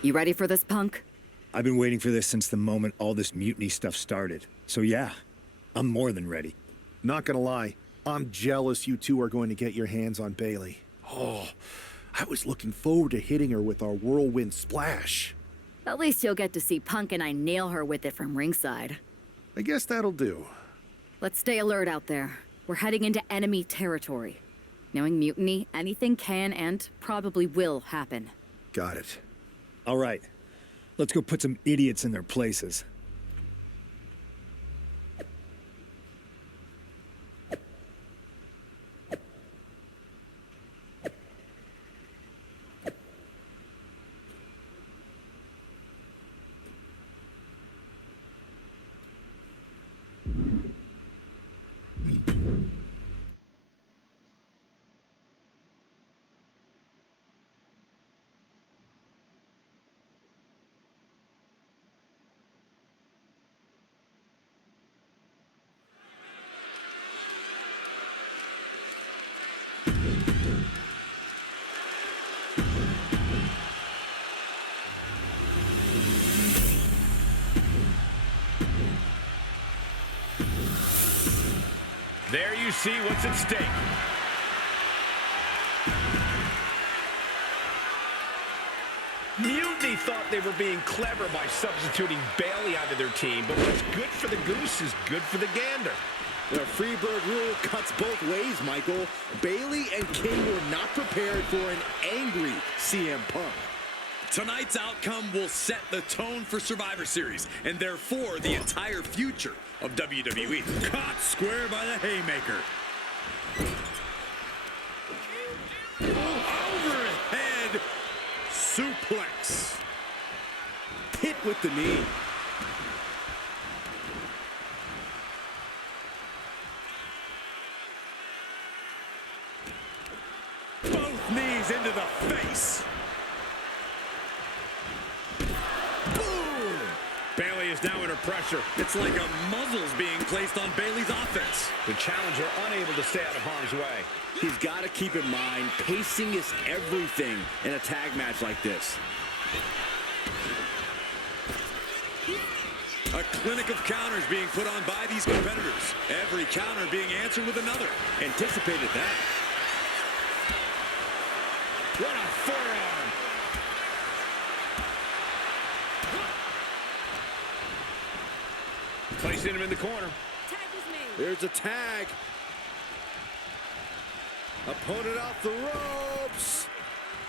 You ready for this, punk? I've been waiting for this since the moment all this mutiny stuff started. So yeah, I'm more than ready. Not gonna lie, I'm jealous you two are going to get your hands on Bailey. Oh, I was looking forward to hitting her with our whirlwind splash. At least you'll get to see Punk and I nail her with it from ringside. I guess that'll do. Let's stay alert out there. We're heading into enemy territory. Knowing mutiny, anything can and probably will happen. Got it. All right, let's go put some idiots in their places. There you see what's at stake. Mutiny thought they were being clever by substituting Bailey onto their team, but what's good for the goose is good for the gander. The Freebird rule cuts both ways, Michael. Bailey and King were not prepared for an angry CM Punk. Tonight's outcome will set the tone for Survivor Series, and therefore the entire future of WWE. Caught square by the haymaker. Overhead suplex. Hit with the knee. Both knees into the face. Bailey is now under pressure. It's like a muzzle's being placed on Bailey's offense. The challenger unable to stay out of harm's way. He's got to keep in mind, pacing is everything in a tag match like this. A clinic of counters being put on by these competitors. Every counter being answered with another. Anticipated that. What a forearm! Placing him in the corner. Tag was made. There's a tag. Opponent off the ropes.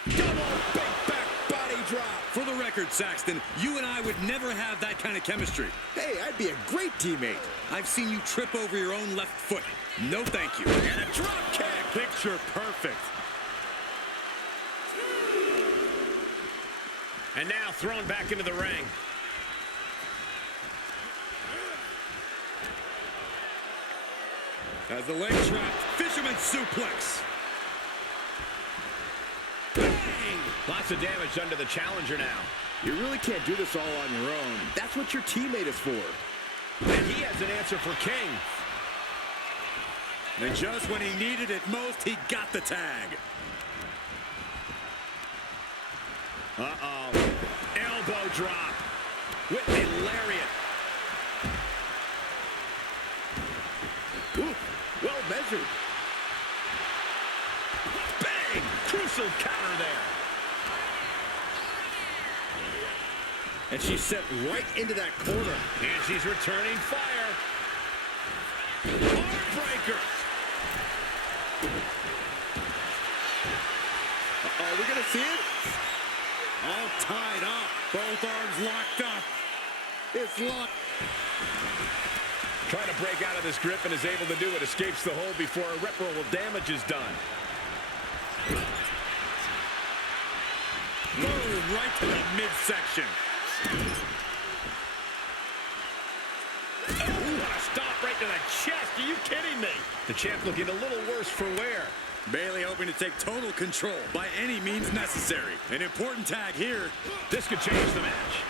Double big back body drop. For the record, Saxton, you and I would never have that kind of chemistry. Hey, I'd be a great teammate. I've seen you trip over your own left foot. No thank you. And a drop kick. Picture perfect. And now thrown back into the ring. As the leg trap, fisherman suplex. Bang! Lots of damage done to the challenger now. You really can't do this all on your own. That's what your teammate is for. And he has an answer for King. And just when he needed it most, he got the tag. Uh-oh. Elbow drop. With a lariat. Ooh, well measured. Bang! Crucial counter there. And she's set right into that corner. And she's returning fire. Heartbreaker. Are we going to see it? All tied up. Both arms locked up. It's locked. Trying to break out of this grip and is able to do it. Escapes the hold before irreparable damage is done. Boom, right to the midsection. Oh, what a stop right to the chest. Are you kidding me? The champ looking a little worse for wear. Bailey hoping to take total control by any means necessary. An important tag here. This could change the match.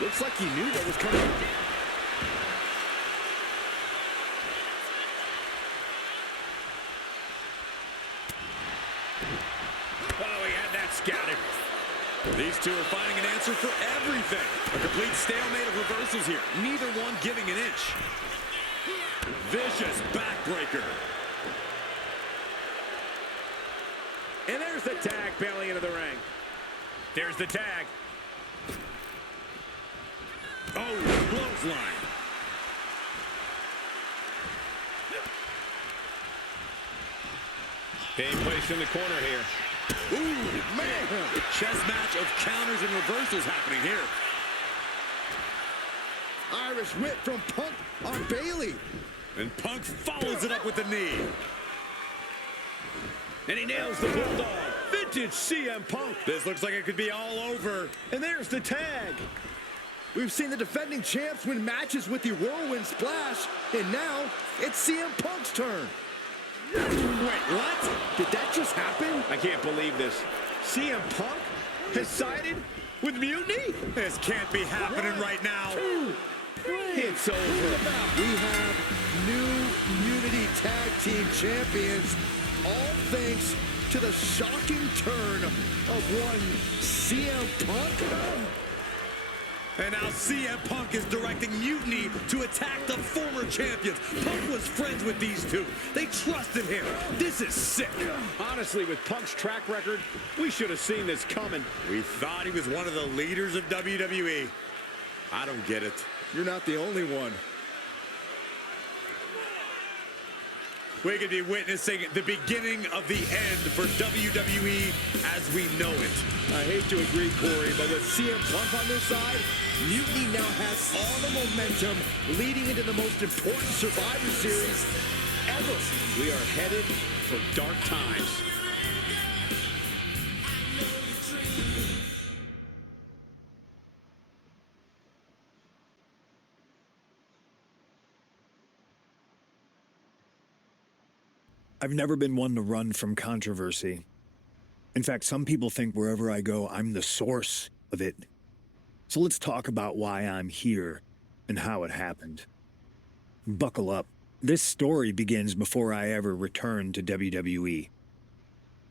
Looks like he knew that was coming. These two are finding an answer for everything. A complete stalemate of reversals here. Neither one giving an inch. Vicious backbreaker. And there's the tag, Bayley into the ring. There's the tag. Oh, clothesline. Being placed in the corner here. Ooh, man. A chess match of counters and reversals happening here. Irish whip from Punk on Bayley. And Punk follows it up with the knee. And he nails the Bulldog. Vintage CM Punk. This looks like it could be all over. And there's the tag. We've seen the defending champs win matches with the Whirlwind Splash, and now it's CM Punk's turn. Wait, what? Did that just happen? I can't believe this. CM Punk has sided with Mutiny? This can't be happening right now. It's over. We have new Unity Tag Team Champions, all thanks to the shocking turn of one CM Punk. And now CM Punk is directing Mutiny to attack the former champions. Punk was friends with these two. They trusted him. This is sick. Honestly, with Punk's track record, we should have seen this coming. We thought he was one of the leaders of WWE. I don't get it. You're not the only one. We could be witnessing the beginning of the end for WWE as we know it. I hate to agree, Corey, but with CM Punk on their side, Mutiny now has all the momentum leading into the most important Survivor Series ever. We are headed for dark times. I've never been one to run from controversy. In fact, some people think wherever I go, I'm the source of it. So let's talk about why I'm here and how it happened. Buckle up. This story begins before I ever returned to WWE.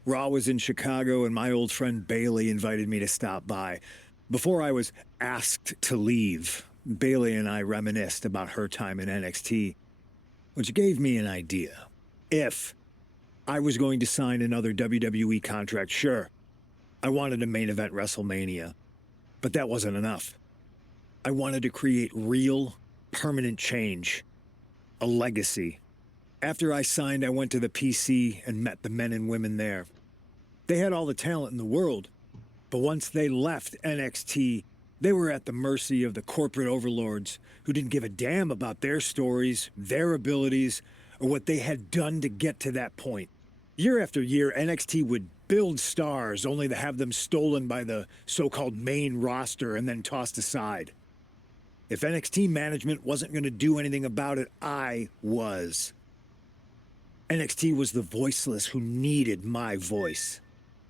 Raw was in Chicago and my old friend Bayley invited me to stop by. Before I was asked to leave, Bayley and I reminisced about her time in NXT, which gave me an idea. If I was going to sign another WWE contract, sure, I wanted a main event WrestleMania, but that wasn't enough. I wanted to create real, permanent change, a legacy. After I signed, I went to the PC and met the men and women there. They had all the talent in the world, but once they left NXT, they were at the mercy of the corporate overlords who didn't give a damn about their stories, their abilities, or what they had done to get to that point. Year after year, NXT would build stars only to have them stolen by the so-called main roster and then tossed aside. If NXT management wasn't going to do anything about it, I was. NXT was the voiceless who needed my voice.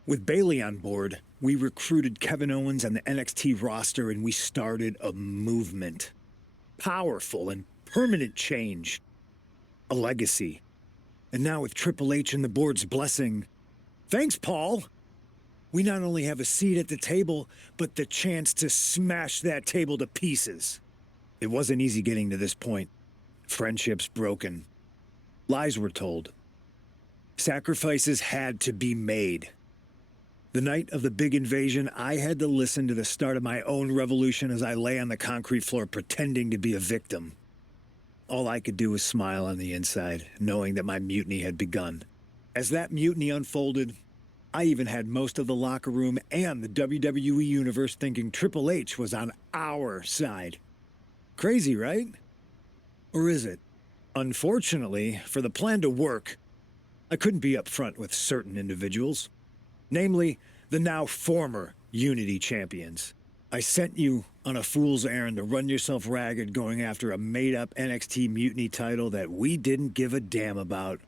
With Bayley on board, we recruited Kevin Owens and the NXT roster and we started a movement. Powerful and permanent change. A legacy. And now with Triple H and the board's blessing, thanks, Paul! We not only have a seat at the table, but the chance to smash that table to pieces. It wasn't easy getting to this point. Friendships broken. Lies were told. Sacrifices had to be made. The night of the big invasion, I had to listen to the start of my own revolution as I lay on the concrete floor pretending to be a victim. All I could do was smile on the inside, knowing that my mutiny had begun. As that mutiny unfolded, I even had most of the locker room and the WWE Universe thinking Triple H was on our side. Crazy, right? Or is it? Unfortunately, for the plan to work, I couldn't be upfront with certain individuals. Namely, the now former Unity champions. I sent you on a fool's errand to run yourself ragged going after a made-up NXT Mutiny title that we didn't give a damn about.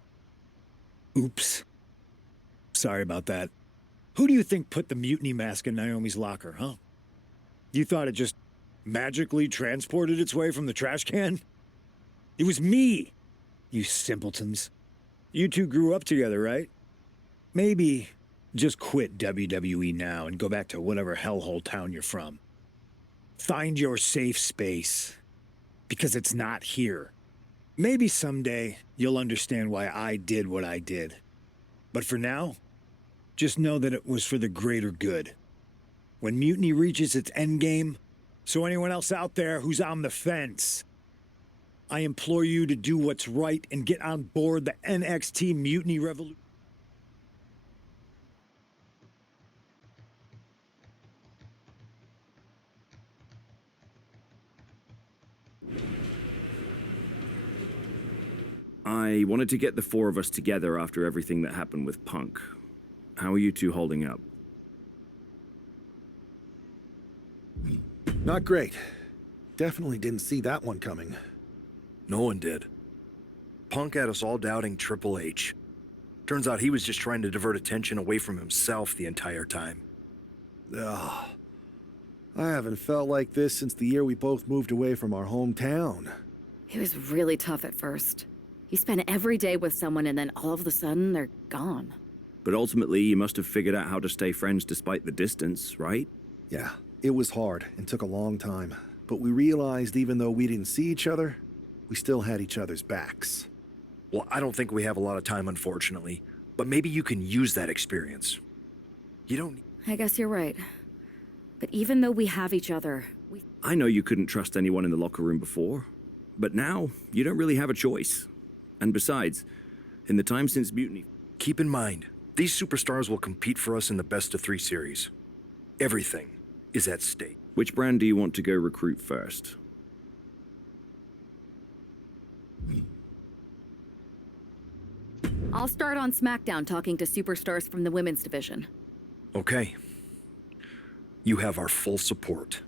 Oops. Sorry about that. Who do you think put the Mutiny mask in Naomi's locker, huh? You thought it just magically transported its way from the trash can? It was me, you simpletons. You two grew up together, right? Maybe Just quit WWE now and go back to whatever hellhole town you're from. Find your safe space, because it's not here. Maybe someday you'll understand why I did what I did. But for now, just know that it was for the greater good. When Mutiny reaches its endgame, so anyone else out there who's on the fence, I implore you to do what's right and get on board the NXT Mutiny Revolution. I wanted to get the four of us together after everything that happened with Punk. How are you two holding up? Not great. Definitely didn't see that one coming. No one did. Punk had us all doubting Triple H. Turns out he was just trying to divert attention away from himself the entire time. Ugh. I haven't felt like this since the year we both moved away from our hometown. It was really tough at first. You spend every day with someone and then all of a sudden they're gone. But ultimately, you must have figured out how to stay friends despite the distance, right? Yeah, it was hard and took a long time. But we realized even though we didn't see each other, we still had each other's backs. Well, I don't think we have a lot of time, unfortunately. But maybe you can use that experience. You don't... I guess you're right. But even though we have each other, I know you couldn't trust anyone in the locker room before, but now you don't really have a choice. And besides, in the time since Mutiny... Keep in mind, these superstars will compete for us in the best-of-3 series. Everything is at stake. Which brand do you want to go recruit first? I'll start on SmackDown talking to superstars from the women's division. Okay. You have our full support.